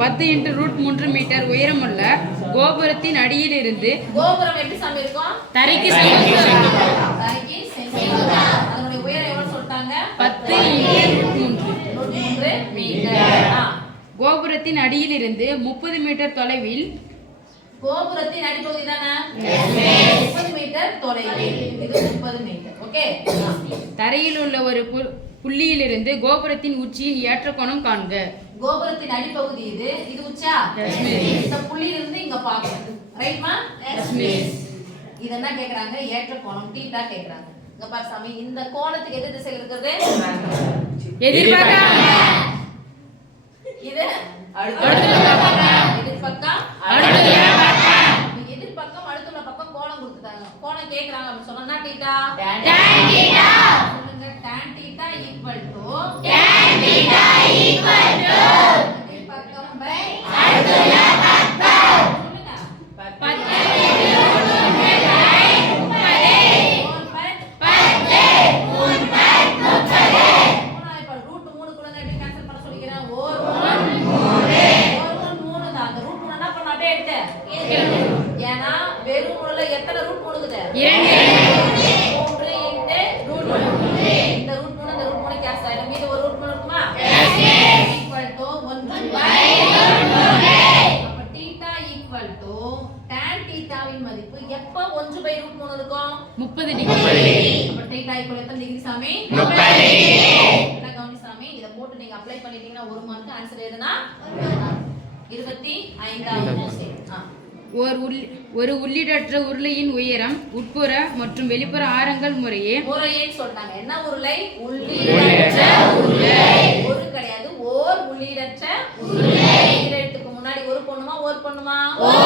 10 × √3 metre உயரமுள்ள கோபுரத்தின் அடியில் இருந்து கோபுரம் எப்படி சாமி இருக்கும்? தரைக்கு செங்குத்தாக தரைக்கு செங்குத்தாக. அதனுடைய உயரம் எவ்வளவு சொல்லிட்டாங்க? 10 × √3 மீட்டர். கோபுரத்தின் அடியில் இருந்து 30 மீட்டர் தொலைவில் கோபுரத்தின் அடிப்பகுதி தானே 30 மீட்டர் தொலைவில். இது 30 மீட்டர். ஓகே. தரையில் உள்ள ஒரு புள்ளியிலிருந்து கோபுரத்தின் உச்சியின் ஏற்ற கோணம் காண்க. கோபுரத்தின் அடிப்பகுதி இது. இது உச்சா? இந்த புள்ளியிலிருந்து இங்க பார்க்கணும். ரைட்மா? Yes miss. இது என்ன கேக்குறாங்க? ஏற்ற கோணம் தீட்டா கேக்குறாங்க. இங்க பாரு சாமி, இந்த கோணத்துக்கு எதிர் திசையில் இருக்கிறது எதிர்பக்கம். இது எதிர்பக்கம். எதிர்பக்கம் அடுத்துள்ள பக்கம் கோணம் கொடுத்துட்டாங்க. கோணம் கேக்குறாங்க அப்படி சொன்னா டீட்டா tan theta. சொல்லுங்க tan theta எதிர்பக்கம் பை அடுத்துள்ள பக்கம். ஏன்னா வெறும் முறையில எத்தனை ரூட் போடுகுது? 2. 3 × √3. இந்த ரூட் 3 இந்த ரூட் 3 கேன்சல் ஆயிடும். மீதி ஒரு ரூட் 3 இருக்குமா? equal to 1/√3. அப்ப θ equal to tan θ வின் மதிப்பு எப்ப 1/√3 இருக்கும்? 30 டிகிரி. அப்ப θ equal எத்தனை டிகிரி சாமி? 30 டிகிரி. என்ன கவனி சாமி, இத போட்டு நீங்க அப்ளை பண்ணிட்டீங்கன்னா ஒரு மார்க். ஆன்சர் எதுனா 25வது क्वेश्चन. ஒரு உள்ளீடற்ற உருளையின் உயரம் உட்புற மற்றும் வெளிப்புற ஆரங்கள் முறையே சொல்றாங்க. என்ன உருளை? உள்ளீடற்ற உருளை. ஒரு கிடையாது, ஓர் உள்ளீடற்ற உருளை. உள்ளீடத்துக்கு முன்னாடி ஒரு பொண்ணுமா ஓர் பொண்ணுமா? ஓர்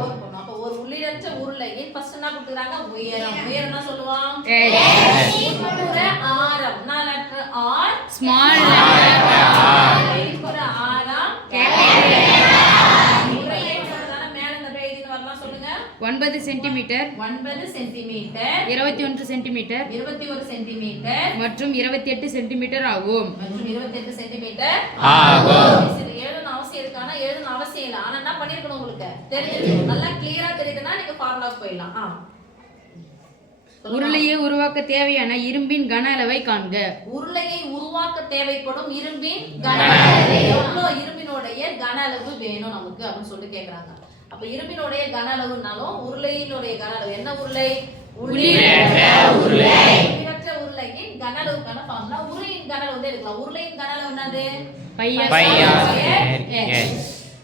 பொண்ணு. அப்ப ஒரு உள்ளீடற்ற உருளையின் ஃபர்ஸ்ட் என்ன கொடுத்துறாங்க? உயரம். உயரம் என்ன சொல்லுவோம்? உட்புற ஆரம். நான் letter R, small letter R. வெளிப்புற ஆரம் capital. 9 centimetre 9 centimetre 21 centimetre 21 centimetre மற்றும் 28 சென்டிமீட்டர் ஆகும். மற்றும் 28 சென்டிமீட்டர் ஆகும். இது எழுதணும் அவசியம் இருக்கானா? எழுதணும் அவசியம் இல்ல. ஆனா என்ன பண்ணிருக்கணும் உங்களுக்கு தெரிஞ்சிருக்கும். நல்லா கிளியரா தெரியுதுன்னா நீங்க ஃபார்முலாக்கு போயிடலாம். உருளையை உருவாக்க தேவையான இரும்பின் கன அளவை காண்க. உருளையை உருவாக்க தேவைப்படும் இரும்பின் கன அளவு. எவ்வளவு இரும்பினுடைய கன அளவு வேணும் நமக்கு அப்படின்னு சொல்லிட்டு கேக்குறாங்க. அப்ப இரும்பினுடைய கன அளவுனாலும் உருளையினுடைய கன அளவு என்ன? உருளை உள்ளீடற்ற உருளை. உள்ளீடற்ற உருளையின் கன அளவுக்கான ஃபார்முலா உருளையின் கன அளவு வந்து எடுக்கலாம். உருளையின் கன அளவு என்னது? Pi s.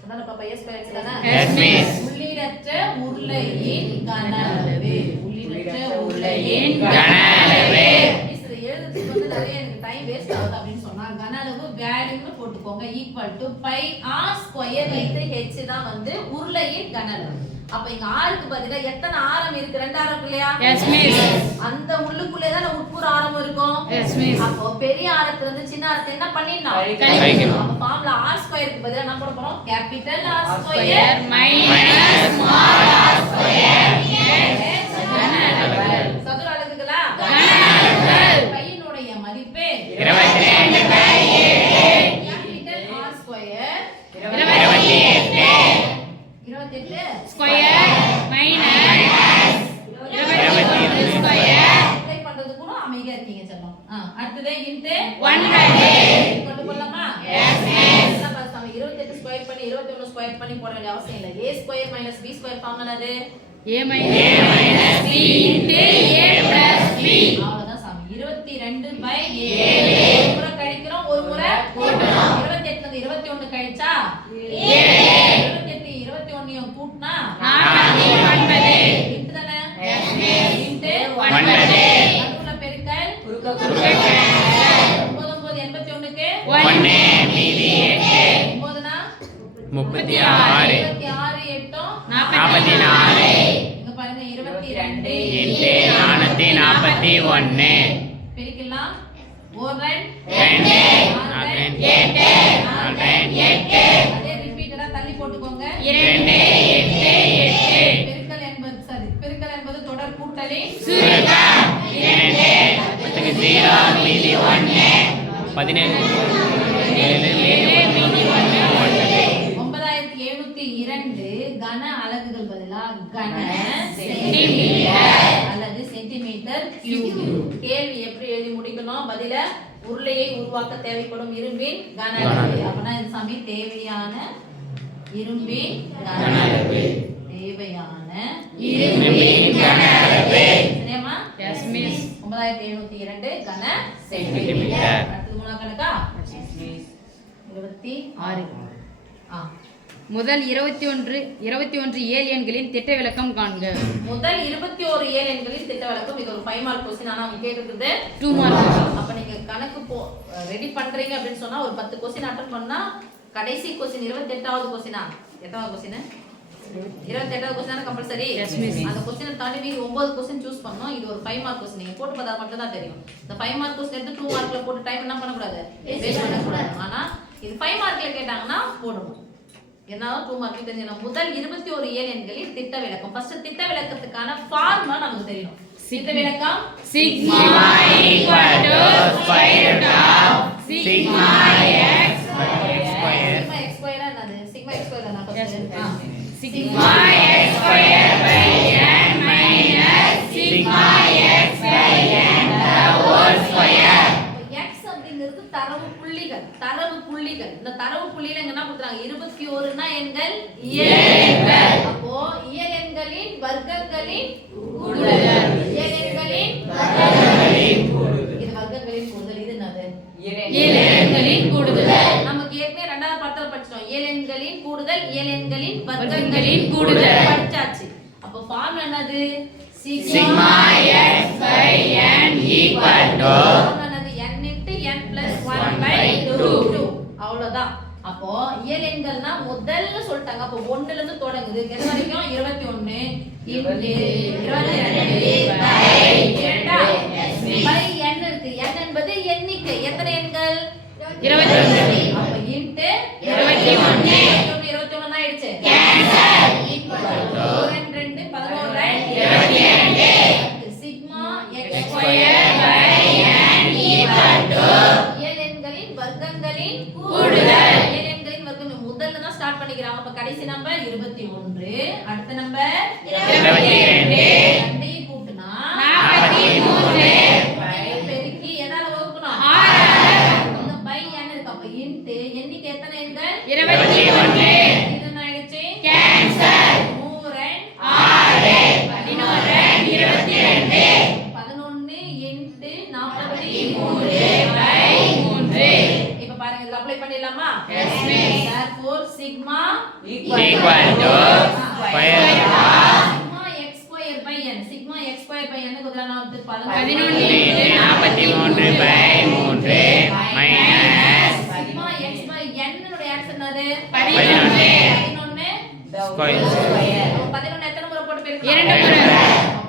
அதான் பாப்பா s ஸ்கொயர் தானா? Yes miss. உள்ளீடற்ற உருளையின் கன அளவு. உள்ளீடற்ற உருளையின் கன அளவு. மிஸ் எழுதுறதுக்கு வந்து நிறைய எனக்கு டைம் வேஸ்ட் ஆகுது அப்படின்னு சொன்னா கன அளவு வேல்யூன்னு போட்டுக்கோங்க. Equal to pi R square வைத்து h தான் வந்து உருளையின் கன அளவு. அப்ப இங்க ஆருக்கு பதிலா எத்தனை ஆரம் இருக்கு? 2 ஆரம் இல்லையா? Yes miss. அந்த உள்ளுக்குள்ளே தான் உட்புற ஆரம் இருக்கும். Yes miss. அப்போ பெரிய ஆரத்துல இருந்து சின்ன ஆரத்தை என்ன பண்ணிடணும்? கழிக்கணும். அப்ப ஃபார்முலா r ஸ்கொயருக்கு பதிலா என்ன போட போறோம்? Capital R square minus small r square சதுர அலகுகளா? பையினுடைய மதிப்பு 22/7. Capital R square 28 square minus 22 square. Apply பண்றது கூட அமைதியா இருக்கீங்க செல்லம். அடுத்து இன்டு 1/8 கொண்டு போலாமா? Yes miss. என்ன பாஸ்தாம 28 ஸ்கொயர் பண்ணி 21 ஸ்கொயர் பண்ணி போட வேண்டிய அவசியம் இல்ல. a square minus b square formula என்னது? a minus b into a plus b. அவ்வளவுதான் சாமி. 22/7. ஒரு முறை கழிக்கிறோம், ஒரு முறை கூட்டணும். 28 ல 21 கழிச்சா 7. 28 21 கூட்டினா 49. இன்டு தானே? Yes miss. இன்டு 9. நடுவுல பெருக்கல் குறுக்க 9 81 க்கு 1 மீதி 8. 9 னா 36. 26 8 44. இங்க பாருங்க 22 இன்டு 441. பெருக்கலாம். 1 2 2 8 8. அதே ரிப்பீட்டடா தள்ளி போட்டுக்கோங்க. 2 8 8. பெருக்கல் என்பது சரி. பெருக்கல் என்பது தொடர் கூட்டலின் சுருக்கம். 2 0 மீதி 1 17 7 மீதி 1 9. கன சென்டிமீட்டர் அல்லது சென்டிமீட்டர் கியூப். கேள்வி எப்படி எழுதி முடிக்கணும்? பதில உருளையை உருவாக்க தேவைப்படும் இரும்பின் கன அளவு. அப்பனா இது சாமி தேவையான இரும்பின் கன அளவு. தேவையான இரும்பின் கன அளவு. சரியாமா? Yes, miss. 9702 கன சென்டிமீட்டர். சென்டிமீட்டர். அடுத்து மூணாவது கணக்கா? 26. ஆ. முதல் 21 ஏழு எண்களின் திட்ட விளக்கம் காண்க. முதல் 21 ஏழு எண்களின் திட்ட விளக்கம். இது ஒரு 5 மார்க் क्वेश्चन. ஆனா அவங்க கேக்குறது 2 மார்க். அப்ப நீங்க கணக்கு ரெடி பண்றீங்க அப்படின்னு சொன்னா ஒரு 10 क्वेश्चन அட்டெண்ட் பண்ணா கடைசி क्वेश्चन 28வது क्वेश्चन. எத்தனாவது क्वेश्चन? 28வது क्वेश्चन கம்பல்சரி. Yes, miss. அந்த क्वेश्चन தாண்டி மீதி 9 क्वेश्चन சூஸ் பண்ணனும். இது ஒரு 5 மார்க் क्वेश्चन. நீங்க போட்டு பார்த்தா மட்டும் தான் தெரியும். இந்த 5 மார்க் क्वेश्चन எடுத்து 2 மார்க்ல போட்டு டைம் என்ன பண்ண கூடாது? வேஸ்ட் பண்ண கூடாது. ஆனா இது 5 மார்க்ல கேட்டாங்கன்னா போடணும். என்னால 2 மார்க் தெரிஞ்சணும். முதல் 21 ஏழு எண்களின் திட்ட விளக்கம். ஃபர்ஸ்ட் திட்ட விளக்கத்துக்கான ஃபார்முலா நமக்கு தெரியணும். திட்ட விளக்கம் sigma equal to square root of sigma x square. Sigma x square என்னது? சிக்மா x ஸ்கொயர் என்ன first? Sigma x square by n minus sigma x by n the whole square. x அப்படிங்கிறது தரவு புள்ளிகள். தரவு புள்ளிகள். இந்த தரவு புள்ளியில என்ன கொடுத்தாங்க? 21 னா எண்கள் இயல் எண்கள். அப்போ இயல் எண்களின் வர்க்கங்களின் கூடுதல். இயல் எண்களின் வர்க்கங்களின் கூடுதல். இது வர்க்கங்களின் கூடுதல். இது என்னது? ஏழு எண்களின் கூடுதல். நமக்கு ஏற்கனவே இரண்டாவது பாடத்துல படிச்சோம். இயல் எண்களின் கூடுதல், இயல் எண்களின் வர்க்கங்களின் வர்க்கங்களின் கூடுதல். கூடுதல் படிச்சாச்சு. அப்போ ஃபார்முலா என்னது? Sigma x by n equal to என்னது? n into n plus 1 by 2. அவ்வளவுதான். அப்போ இயல் எண்கள்னா முதல்ல சொல்லிட்டாங்க. அப்போ 1ல இருந்து தொடங்குது. எது வரைக்கும்? 21 into 22 by n இருக்கு. n என்பது எண்ணிக்கை. எத்தனை எண்கள்? 21. அப்ப into 21. 21 தான் ஆயிடுச்சு. Cancel. equal to 2 11 22. Sigma x square by n equal to இயல் எண்களின் வர்க்கங்களின் கூடுதல். இயல் எண்களின் வர்க்கம் முதல்ல தான் ஸ்டார்ட் பண்ணிக்கிறாங்க. அப்ப கடைசி நம்பர் 21. அடுத்த நம்பர் 22. ரெண்டையும் கூட்டினா 43. பெருக்கி எதால வகுக்கணும்? 6. இந்த பை n இருக்கு. அப்ப இன்டு எண்ணிக்கை எத்தனை எண்கள்? 21. இது என்ன ஆயிடுச்சு? கேன்சல். 3 6 11 22. 11 into 43 by 3. இப்ப பாருங்க இதுல அப்ளை பண்ணிடலாமா? Yes, miss. therefore sigma equal to square root of sigma x square by n. sigma x square by n க்கு பதிலா நான் வந்து 11 43 by 3 minus sigma x by n னுடைய ஆன்சர் என்னது? 11. 11 square. அப்ப 11 எத்தனை முறை போட்டு பெருக்கலாம்? 2 முறை.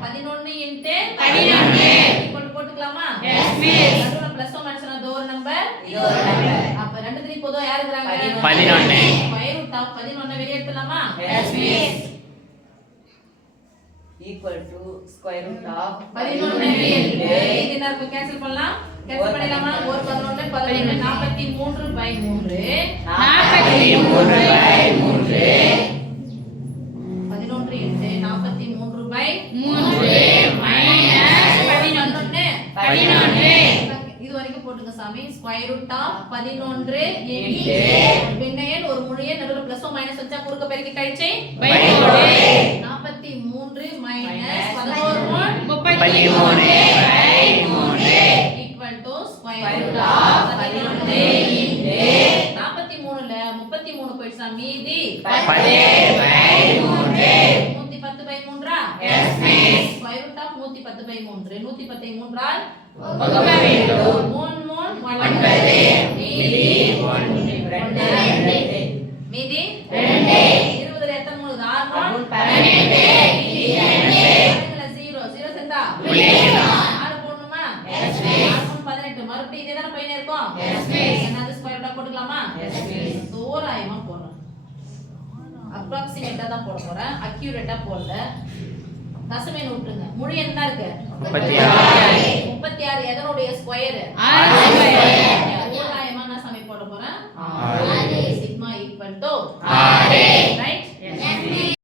11 into 11. போட்டு போட்டுக்கலாமா? Yes, miss. நடுவுல பிளஸ் ஓ மைனஸ் இது ஒரு நம்பர், இது ஒரு நம்பர். அப்ப ரெண்டு த்ரீ பொதுவா யார் இருக்கறாங்க? 11. ஸ்கொயர் ரூட் ஆஃப் 11 வெளிய எடுத்துலாமா? Yes, miss. equal to square root of 11 வெளிய இருக்கு. இது என்ன இருக்கு? கேன்சல் பண்ணலாம். கேன்சல் பண்ணிடலாமா? ஒரு 11 11 43 by 3 43 by 3 11 into 43 by 3 minus 11. இது வரைக்கும் போட்டுங்க சாமி. ஸ்கொயர் ரூட் ஆஃப் 11 into பின்னையன் ஒரு முழு எண் நடுவுல பிளஸ் ஓ மைனஸ் வச்சா குறுக்க பெருக்கி கழிச்சு by 4. 43 minus 11 33 by 3 equal to square root of 11 into 43ல 33 போயிடுச்சா? மீதி 10 by 3 110 by 3 Yes, miss. square root of 110 by 3 110 I 3 all வகுக்க வேண்டும். 3 9. மீதி 1 மீதி 2. 20ல எத்தனை மூணு? 6 18. மீதி 0 0 செந்தா புள்ளிக்கலாம். 6 போடணுமா? Yes, miss. 18 மறுபடியும் இதே தான பையனே இருக்கும். Yes, miss. என்னது ஸ்கொயர் ரூட் போட்டுக்கலாமா? Yes, miss. தோராயமா போடுறேன். அப்ராக்ஸிமேட்டா தான் போட போறேன். அக்யூரேட்டா போடல. தசம எண் விட்டுருங்க. முழு எண் தான் இருக்கு. 36. 36 எதனுடைய ஸ்கொயர்? 6 square. தோராயமா நான் சமை போட போறேன். 6. Sigma equal to 6.